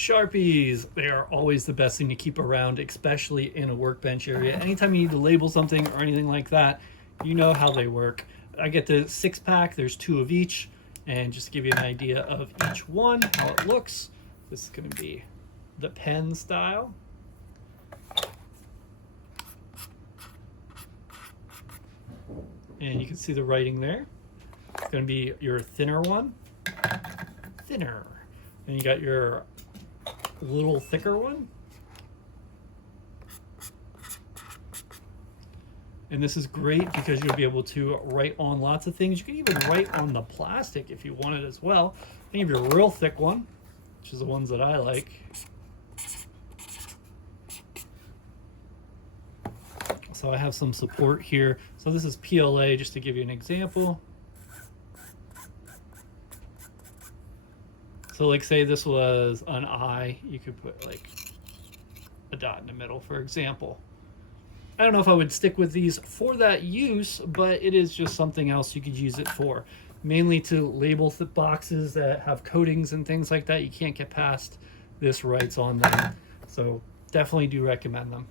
Sharpies, they are always the best thing to keep around, especially in a workbench area. Anytime you need to label something or anything like that, you know how they work. I get the 6-pack, there's 2 of each, and just to give you an idea of each one, how it looks, this is going to be the pen style. And you can see the writing there. It's going to be your thinner one, thinner. And you got your little thicker one. And this is great because you'll be able to write on lots of things. You can even write on the plastic if you want it as well. Then you have your real thick one, which is the ones that I like. So I have some support here. So this is PLA, just to give you an example. So like say this was an eye, you could put like a dot in the middle, for example. I don't know if I would stick with these for that use, but it is just something else you could use it for. Mainly to label the boxes that have coatings and things like that. You can't get past this writes on them. So definitely do recommend them.